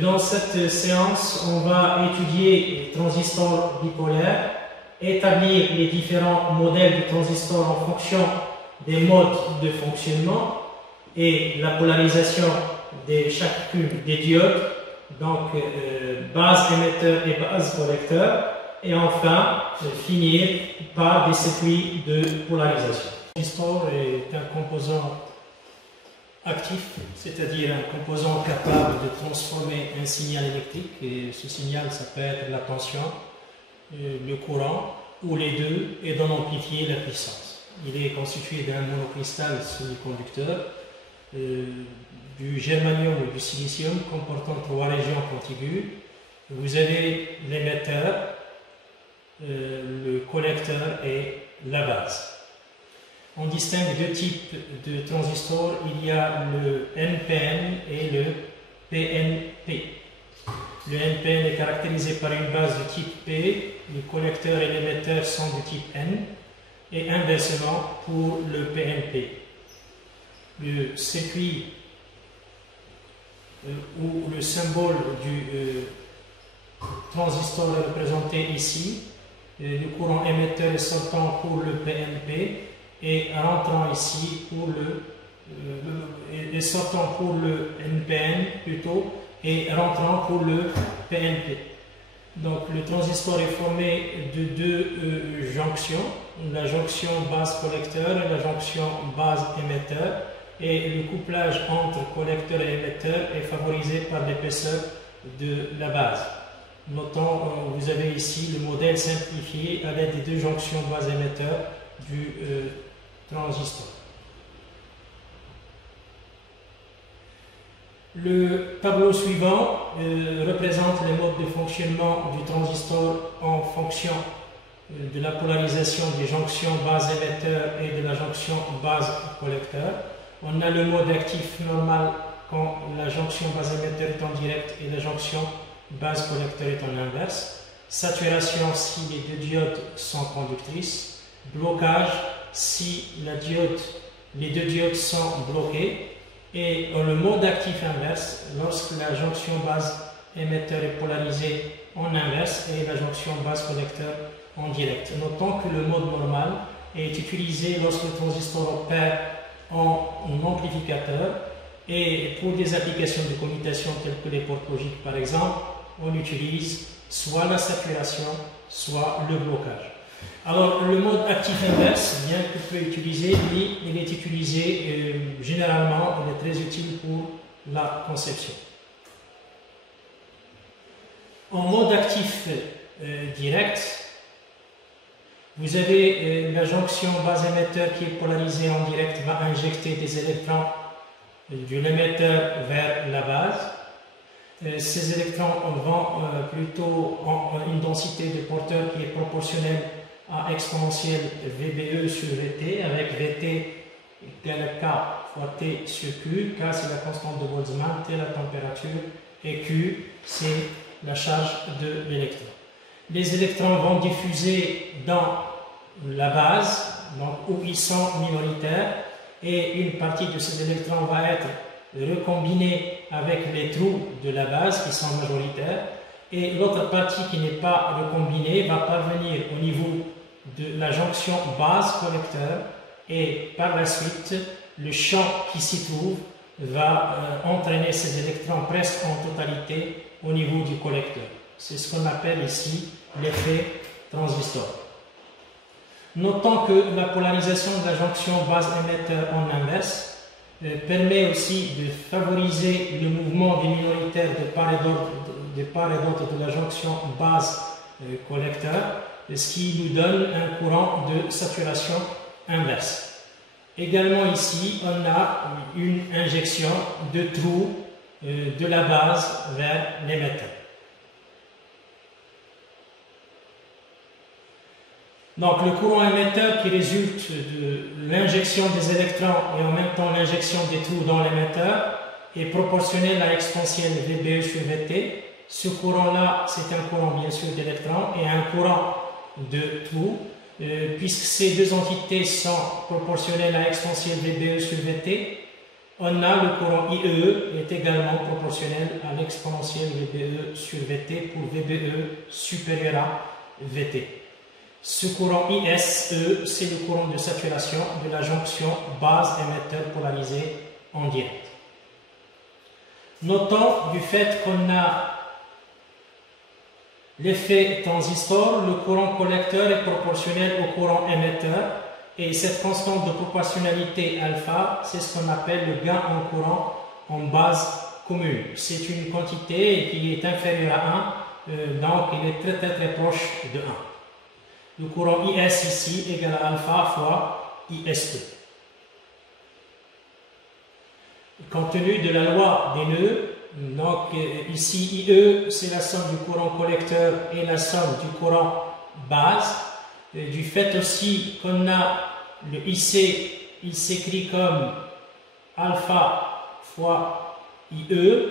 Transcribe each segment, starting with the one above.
Dans cette séance, on va étudier les transistors bipolaires, établir les différents modèles de transistors en fonction des modes de fonctionnement et la polarisation de chacune des diodes, donc base émetteur et base collecteur, et enfin finir par des circuits de polarisation. Le transistor est un composant actif, c'est-à-dire un composant capable de transformer un signal électrique, et ce signal, ça peut être la tension, le courant, ou les deux, et d'en amplifier la puissance. Il est constitué d'un monocristal semi-conducteur, du germanium ou du silicium comportant 3 régions contiguës. Vous avez l'émetteur, le collecteur et la base. On distingue deux types de transistors, il y a le NPN et le PNP. Le NPN est caractérisé par une base de type P, le collecteur et l'émetteur sont de type N, et inversement pour le PNP. Le circuit ou le symbole du transistor est représenté ici. Le courant émetteur est sortant pour le PNP et rentrant ici pour et sortant pour le NPN plutôt et rentrant pour le PNP. Donc le transistor est formé de deux jonctions, la jonction base collecteur et la jonction base émetteur, et le couplage entre collecteur et émetteur est favorisé par l'épaisseur de la base. Notons, vous avez ici le modèle simplifié à l'aide des deux jonctions base émetteur du transistor. Le tableau suivant représente les modes de fonctionnement du transistor en fonction de la polarisation des jonctions base émetteur et de la jonction base collecteur. On a le mode actif normal quand la jonction base émetteur est en direct et la jonction base collecteur est en inverse. Saturation si les deux diodes sont conductrices. Blocage si les deux diodes sont bloquées. Et le mode actif inverse, lorsque la jonction base émetteur est polarisée en inverse et la jonction base collecteur en direct. Notons que le mode normal est utilisé lorsque le transistor opère en amplificateur, et pour des applications de commutation telles que les portes logiques par exemple, on utilise soit la saturation, soit le blocage. Alors, le mode actif inverse, bien que peu utilisé, lui, il est utilisé généralement, il est très utile pour la conception. En mode actif direct, vous avez la jonction base émetteur qui est polarisée en direct, va injecter des électrons de l'émetteur vers la base. Ces électrons vont plutôt en une densité de porteurs qui est proportionnelle à exponentielle VBE sur VT, avec VT égale K fois T sur Q. K c'est la constante de Boltzmann, T la température et Q c'est la charge de l'électron. Les électrons vont diffuser dans la base, donc où ils sont minoritaires, et une partie de ces électrons va être recombinée avec les trous de la base qui sont majoritaires, et l'autre partie qui n'est pas recombinée va parvenir au niveau de la jonction base collecteur, et par la suite le champ qui s'y trouve va entraîner ces électrons presque en totalité au niveau du collecteur. C'est ce qu'on appelle ici l'effet transistor. Notons que la polarisation de la jonction base émetteur en inverse permet aussi de favoriser le mouvement des minoritaires de part et d'autre de la jonction base collecteur, ce qui nous donne un courant de saturation inverse. Également ici, on a une injection de trous de la base vers l'émetteur. Donc le courant émetteur qui résulte de l'injection des électrons et en même temps l'injection des trous dans l'émetteur est proportionnel à exponentielle VBE sur VT. Ce courant-là, c'est un courant bien sûr d'électrons et un courant de trous, puisque ces deux entités sont proportionnelles à exponentielle VBE sur VT. on a le courant IE est également proportionnel à l'exponentielle VBE sur VT pour VBE supérieur à VT. Ce courant ISE, c'est le courant de saturation de la jonction base-émetteur polarisé en direct. Notons du fait qu'on a l'effet transistor, le courant collecteur est proportionnel au courant émetteur et cette constante de proportionnalité alpha, c'est ce qu'on appelle le gain en courant en base commune. C'est une quantité qui est inférieure à 1, donc il est très proche de 1. Le courant IS ici égale à alpha fois ISE. Compte tenu de la loi des nœuds, donc ici IE c'est la somme du courant collecteur et la somme du courant base. Du fait aussi qu'on a le IC, il s'écrit comme alpha fois IE,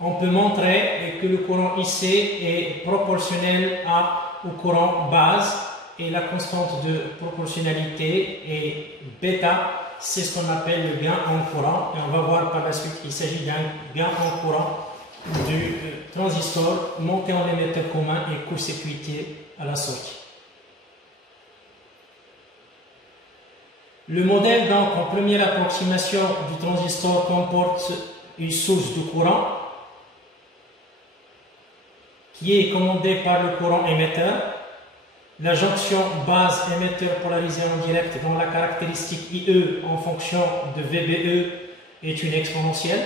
on peut montrer que le courant IC est proportionnel au courant base et la constante de proportionnalité est bêta, c'est ce qu'on appelle le gain en courant et on va voir par la suite qu'il s'agit d'un gain en courant du transistor monté en émetteur commun et court-circuité à la sortie. Le modèle donc en première approximation du transistor comporte une source de courant qui est commandée par le courant émetteur, la jonction base émetteur polarisée en direct dont la caractéristique IE en fonction de VBE est une exponentielle,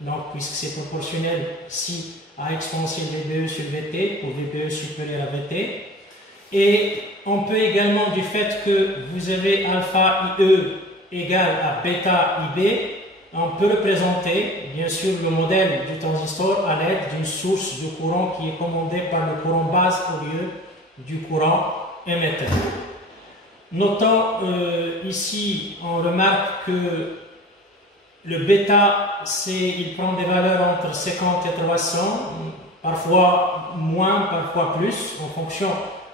donc puisque c'est proportionnel si à exponentielle VBE sur VT pour VBE supérieur à VT. Et on peut également, du fait que vous avez alpha IE égale à bêta IB, on peut représenter bien sûr le modèle du transistor à l'aide d'une source de courant qui est commandée par le courant base au lieu du courant émetteur. Notons ici, on remarque que le bêta, il prend des valeurs entre 50 et 300, parfois moins, parfois plus, en fonction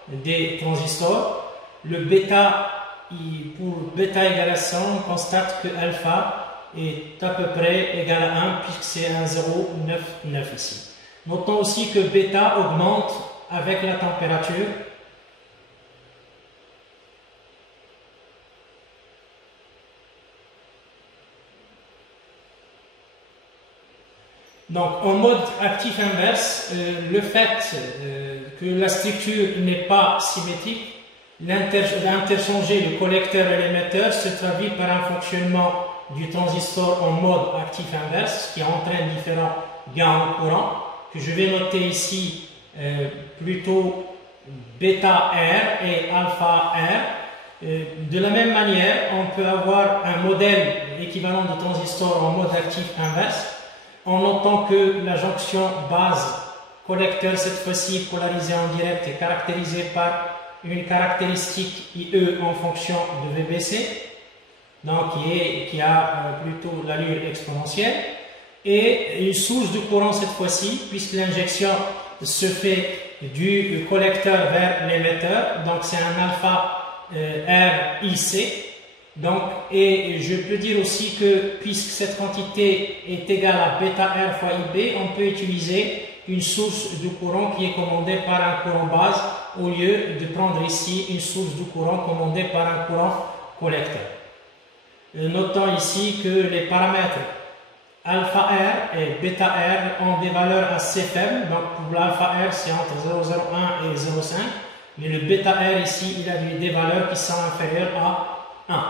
des transistors. Le bêta, pour bêta égale à 100, on constate que alpha est à peu près égal à 1 puisque c'est un 0,99 ici. Notons aussi que bêta augmente avec la température. Donc en mode actif inverse, le fait que la structure n'est pas symétrique, l'interchanger le collecteur et l'émetteur se traduit par un fonctionnement du transistor en mode actif inverse qui entraîne différents gains en courant que je vais noter ici plutôt bêta R et alpha R. De la même manière, on peut avoir un modèle équivalent de transistor en mode actif inverse en notant que la jonction base collecteur, cette fois-ci polarisée en direct, est caractérisée par une caractéristique IE en fonction de VBC, donc qui a plutôt l'allure exponentielle, et une source de courant cette fois-ci, puisque l'injection se fait du collecteur vers l'émetteur, donc c'est un alpha RIC. Donc, et je peux dire aussi que puisque cette quantité est égale à bêta R fois IB, on peut utiliser une source de courant qui est commandée par un courant base au lieu de prendre ici une source de courant commandée par un courant collecteur. Notons ici que les paramètres alpha R et bêta R ont des valeurs assez faibles. Donc pour l'alpha R c'est entre 0,01 et 0,5, mais le bêta R ici il a des valeurs qui sont inférieures à 1.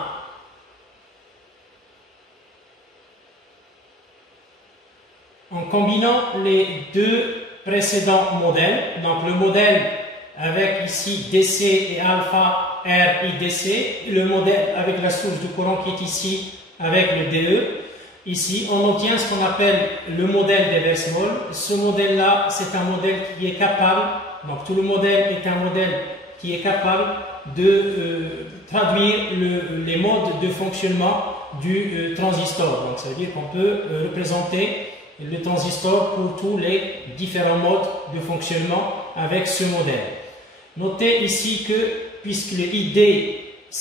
En combinant les deux précédents modèles, donc le modèle avec ici DC et alpha R IDC, le modèle avec la source de courant qui est ici avec le DE, ici on obtient ce qu'on appelle le modèle d'Ebersmoll. Ce modèle-là, c'est un modèle qui est capable, donc tout le modèle est un modèle qui est capable de traduire les modes de fonctionnement du transistor. Donc ça veut dire qu'on peut représenter le transistor pour tous les différents modes de fonctionnement avec ce modèle. Notez ici que puisque le ID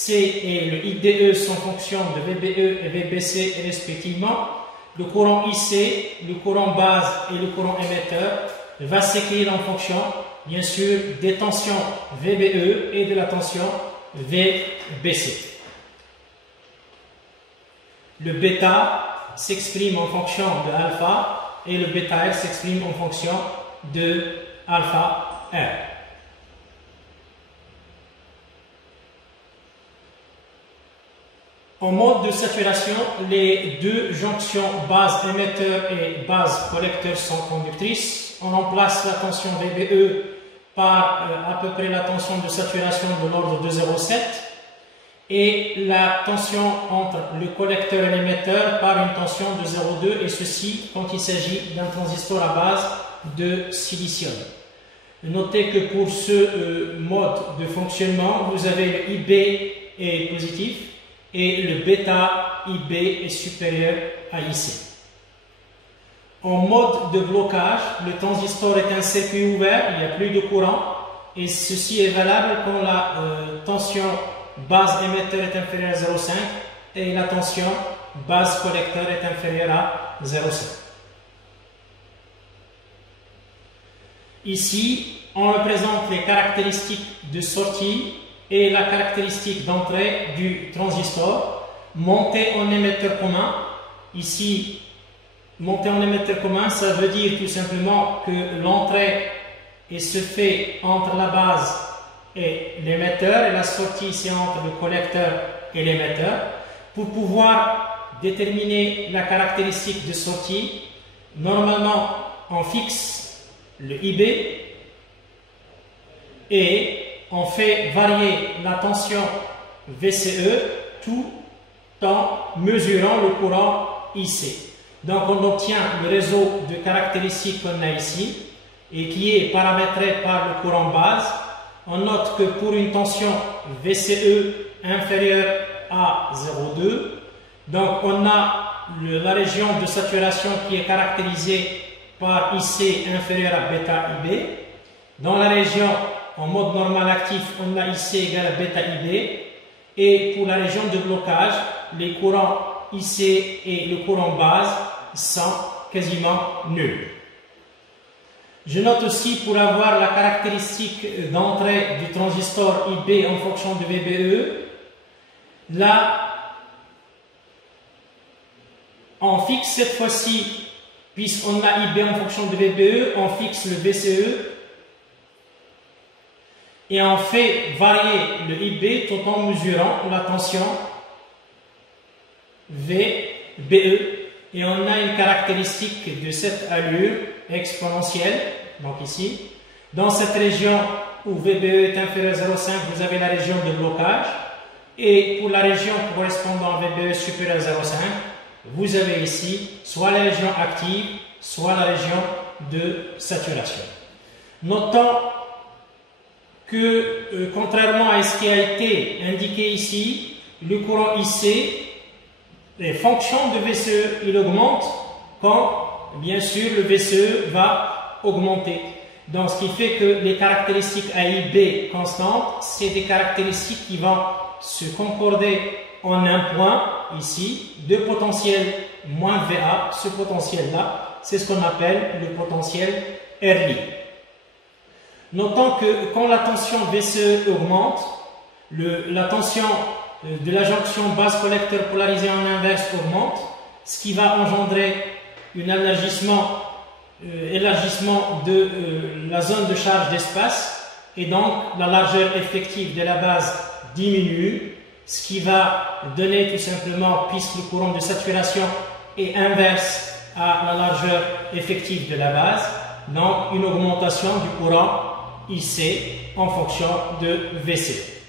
et le IDE sont fonction de VBE et VBC respectivement, le courant IC, le courant base et le courant émetteur va s'écrire en fonction, bien sûr, des tensions VBE et de la tension VBC. Le bêta s'exprime en fonction de alpha et le bêta R s'exprime en fonction de alpha R. En mode de saturation, les deux jonctions base émetteur et base collecteur sont conductrices. On remplace la tension VBE par à peu près la tension de saturation de l'ordre de 0,7 et la tension entre le collecteur et l'émetteur par une tension de 0,2, et ceci quand il s'agit d'un transistor à base de silicium. Notez que pour ce mode de fonctionnement, vous avez le IB est positif et le bêta IB est supérieur à IC. En mode de blocage, le transistor est un circuit ouvert, il n'y a plus de courant, et ceci est valable quand la tension base émetteur est inférieure à 0,5 et la tension base collecteur est inférieure à 0,5. Ici, on représente les caractéristiques de sortie et la caractéristique d'entrée du transistor. Montée en émetteur commun. Ici, montée en émetteur commun, ça veut dire tout simplement que l'entrée se fait entre la base et l'émetteur, et la sortie c'est entre le collecteur et l'émetteur. Pour pouvoir déterminer la caractéristique de sortie, normalement on fixe le IB et on fait varier la tension VCE tout en mesurant le courant IC. Donc on obtient le réseau de caractéristiques qu'on a ici et qui est paramétré par le courant base. On note que pour une tension VCE inférieure à 0,2, donc on a la région de saturation qui est caractérisée par IC inférieur à bêta IB. Dans la région en mode normal actif, on a IC égale à bêta IB. Et pour la région de blocage, les courants IC et le courant base sont quasiment nuls. Je note aussi, pour avoir la caractéristique d'entrée du transistor IB en fonction de VBE, là, on fixe cette fois-ci, puisqu'on a IB en fonction de VBE, on fixe le VCE et on fait varier le IB tout en mesurant la tension VBE. Et on a une caractéristique de cette allure exponentielle, donc ici. Dans cette région où VBE est inférieur à 0,5, vous avez la région de blocage. Et pour la région correspondant à VBE supérieur à 0,5, vous avez ici soit la région active, soit la région de saturation. Notons que, contrairement à ce qui a été indiqué ici, le courant IC, les fonctions de VCE, il augmente quand, bien sûr, le VCE va augmenter. Donc, ce qui fait que les caractéristiques AIB constantes, c'est des caractéristiques qui vont se concorder en un point, ici, de potentiel moins VA. Ce potentiel-là, c'est ce qu'on appelle le potentiel RI. Notons que quand la tension VCE augmente, la tension de la jonction base collecteur polarisée en inverse augmente, ce qui va engendrer un élargissement de la zone de charge d'espace, et donc la largeur effective de la base diminue, ce qui va donner tout simplement, puisque le courant de saturation est inverse à la largeur effective de la base, donc une augmentation du courant IC en fonction de VC,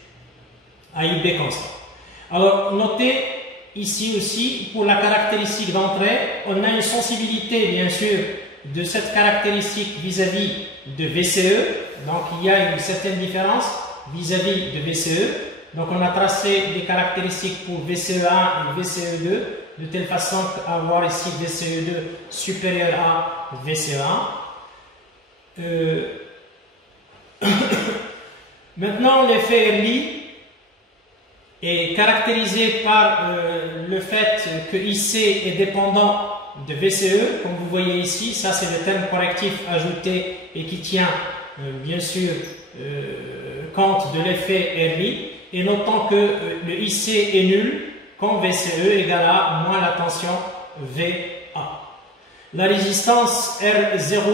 AIB constant. Alors, notez ici aussi, pour la caractéristique d'entrée, on a une sensibilité, bien sûr, de cette caractéristique vis-à-vis de VCE. Donc, il y a une certaine différence vis-à-vis de VCE. Donc, on a tracé les caractéristiques pour VCE1 et VCE2, de telle façon qu'avoir ici VCE2 supérieur à VCE1. Maintenant, l'effet RI, est caractérisé par le fait que IC est dépendant de VCE, comme vous voyez ici. Ça c'est le terme correctif ajouté et qui tient bien sûr compte de l'effet RI. Et notons que le IC est nul quand VCE égale à moins la tension VA. La résistance R0,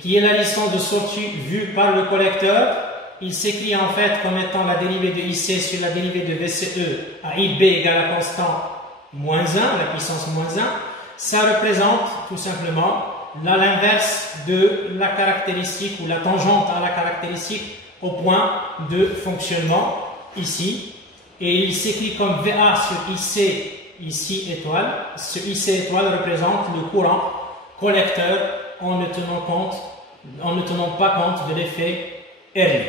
qui est la résistance de sortie vue par le collecteur, il s'écrit en fait comme étant la dérivée de IC sur la dérivée de VCE à IB égale à constant moins 1, la puissance moins 1. Ça représente tout simplement l'inverse de la caractéristique ou la tangente à la caractéristique au point de fonctionnement ici. Et il s'écrit comme VA sur IC ici étoile. Ce IC étoile représente le courant collecteur en ne tenant pas compte de l'effet RI.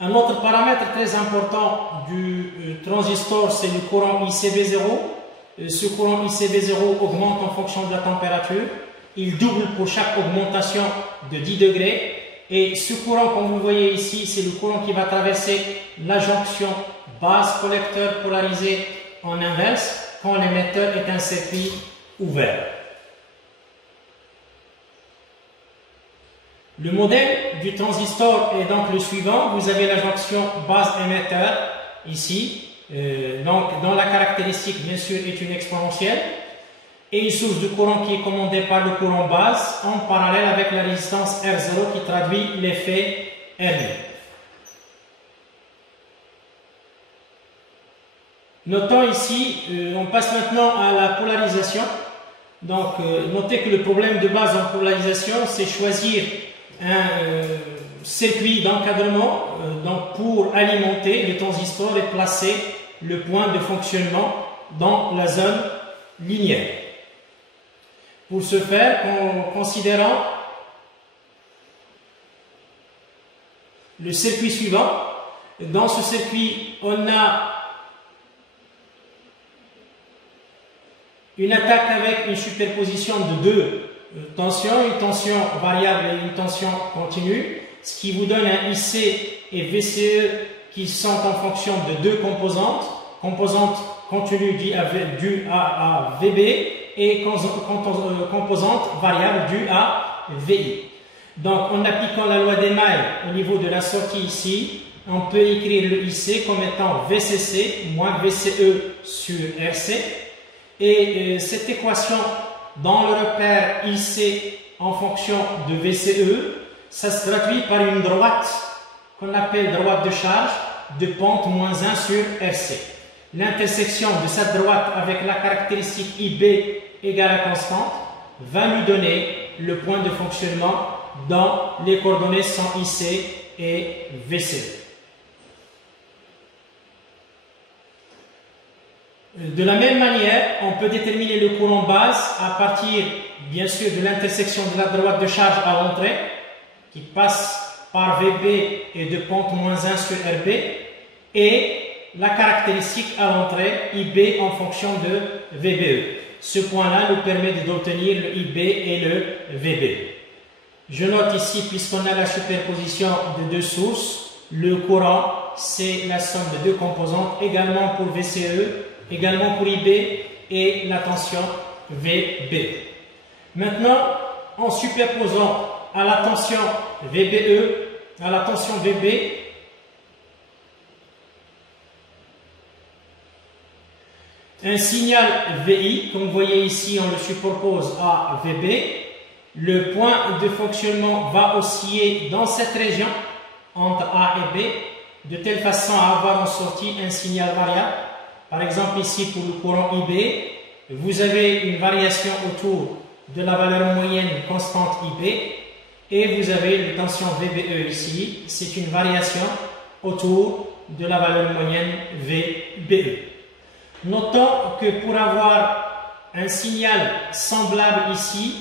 Un autre paramètre très important du transistor, c'est le courant ICB0. Ce courant ICB0 augmente en fonction de la température. Il double pour chaque augmentation de 10 degrés. Et ce courant, comme vous voyez ici, c'est le courant qui va traverser la jonction base-collecteur polarisée en inverse quand l'émetteur est un circuit ouvert. Le modèle du transistor est donc le suivant. Vous avez la jonction base-émetteur ici, donc dont la caractéristique bien sûr est une exponentielle, et une source de courant qui est commandée par le courant base en parallèle avec la résistance R0 qui traduit l'effet RI. Notons ici, on passe maintenant à la polarisation. Donc, notez que le problème de base en polarisation, c'est choisir un circuit d'encadrement pour alimenter le transistor et placer le point de fonctionnement dans la zone linéaire. Pour ce faire, en considérant le circuit suivant, dans ce circuit, on a une attaque avec une superposition de deux tensions, une tension variable et une tension continue, ce qui vous donne un IC et VCE qui sont en fonction de deux composantes, composante continue due à VB et composante variable due à VI. Donc en appliquant la loi d'Emaille au niveau de la sortie ici, on peut écrire le IC comme étant VCC moins VCE sur RC. Et cette équation dans le repère IC en fonction de VCE, ça se traduit par une droite qu'on appelle droite de charge de pente moins 1 sur RC. L'intersection de cette droite avec la caractéristique IB égale à constante va lui donner le point de fonctionnement dans les coordonnées sans IC et VCE. De la même manière, on peut déterminer le courant base à partir, bien sûr, de l'intersection de la droite de charge à l'entrée, qui passe par VB et de pente moins 1 sur RB, et la caractéristique à l'entrée, IB en fonction de VBE. Ce point-là nous permet d'obtenir le IB et le VB. Je note ici, puisqu'on a la superposition de deux sources, le courant, c'est la somme de deux composantes, également pour VCE, également pour IB et la tension VB. Maintenant, en superposant à la tension VBE, à la tension VB, un signal VI, comme vous voyez ici, on le superpose à VB, le point de fonctionnement va osciller dans cette région entre A et B, de telle façon à avoir en sortie un signal variable. Par exemple ici pour le courant IB, vous avez une variation autour de la valeur moyenne constante IB et vous avez la tension VBE ici, c'est une variation autour de la valeur moyenne VBE. Notons que pour avoir un signal semblable ici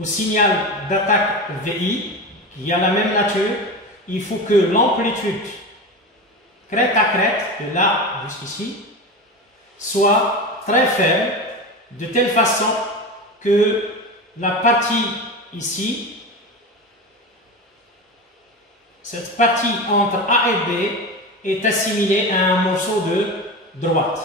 au signal d'attaque VI, qui a la même nature, il faut que l'amplitude crête à crête, de là jusqu'ici, soit très faible, de telle façon que la partie ici, cette partie entre A et B, est assimilé à un morceau de droite.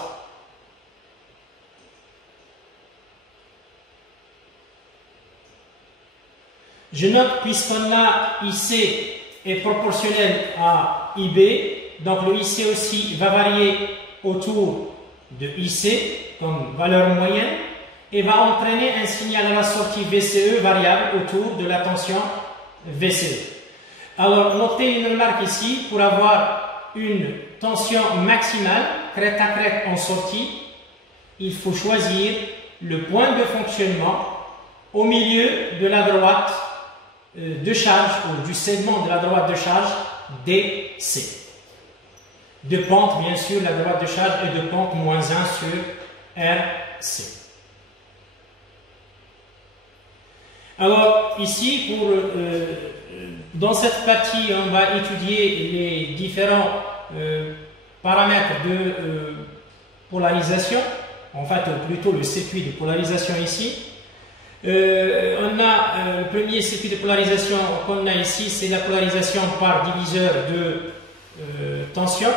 Je note, puisqu'on a IC est proportionnel à IB, donc le IC aussi va varier autour de IC comme valeur moyenne et va entraîner un signal à la sortie VCE variable autour de la tension VCE. Alors, notez une remarque ici, pour avoir une tension maximale, crête à crête en sortie, il faut choisir le point de fonctionnement au milieu de la droite de charge, ou du segment de la droite de charge DC. De pente, bien sûr, la droite de charge est de pente -1 sur RC. Alors, ici, dans cette partie, on va étudier les différents paramètres de polarisation, en fait, plutôt le circuit de polarisation ici. On a le premier circuit de polarisation qu'on a ici, c'est la polarisation par diviseur de tension.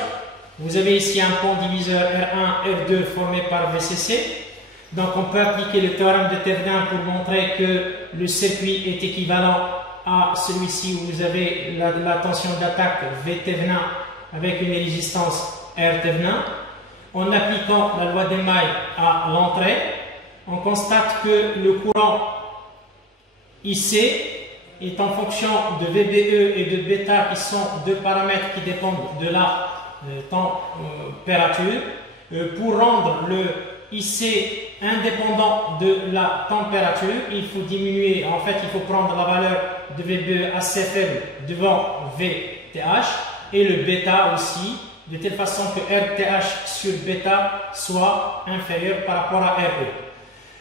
Vous avez ici un pont diviseur R1, R2 formé par VCC. Donc on peut appliquer le théorème de Thevenin pour montrer que le circuit est équivalent à celui-ci où vous avez la tension d'attaque V Thevenin avec une résistance R Thevenin. En appliquant la loi d'Emaille à l'entrée, on constate que le courant IC est en fonction de VBE et de bêta, qui sont deux paramètres qui dépendent de la température. Pour rendre le IC indépendant de la température, il faut diminuer, en fait il faut prendre la valeur de VBE assez faible devant VTH et le bêta aussi, de telle façon que RTH sur bêta soit inférieur par rapport à RE.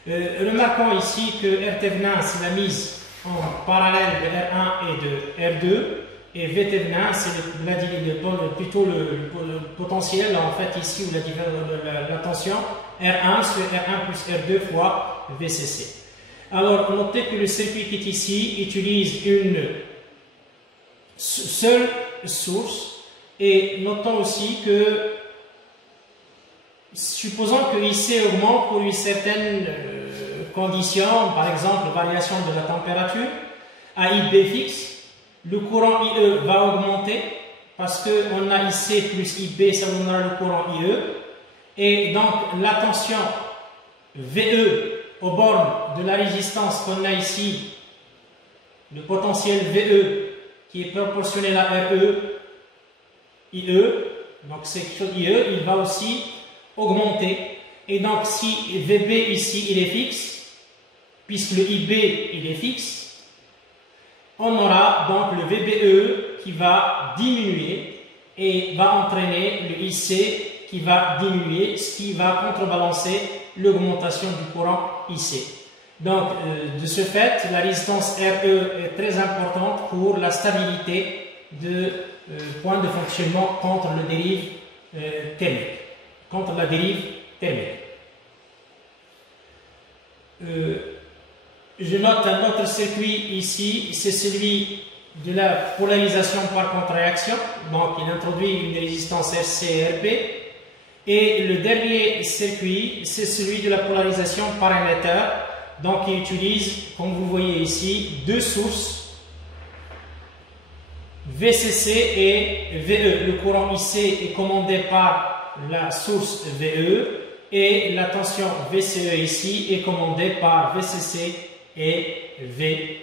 Remarquons ici que R Thevenin, c'est la mise en parallèle de R1 et de R2, et V Thevenin, c'est plutôt le potentiel, en fait ici, où la tension R1 sur R1 plus R2 fois VCC. Alors, notez que le circuit qui est ici utilise une seule source, et notons aussi que, supposons que IC augmente pour une certaine condition, par exemple variation de la température, à IB fixe, le courant IE va augmenter parce qu'on a IC plus IB, ça vous donnera le courant IE, et donc la tension VE aux bornes de la résistance qu'on a ici, le potentiel VE qui est proportionnel à RE, IE, donc c'est quelque chose IE, il va aussi augmenter. Et donc si VB ici il est fixe, puisque le IB il est fixe, on aura donc le VBE qui va diminuer et va entraîner le IC qui va diminuer, ce qui va contrebalancer l'augmentation du courant IC. Donc de ce fait, la résistance RE est très importante pour la stabilité de point de fonctionnement contre le dérive thermique, contre la dérive thermique. Je note un autre circuit ici, c'est celui de la polarisation par contre-réaction. Donc il introduit une résistance RC et RP. Et le dernier circuit, c'est celui de la polarisation par émetteur. Donc il utilise, comme vous voyez ici, deux sources, VCC et VE. Le courant IC est commandé par la source VE et la tension VCE ici est commandée par VCC et VE.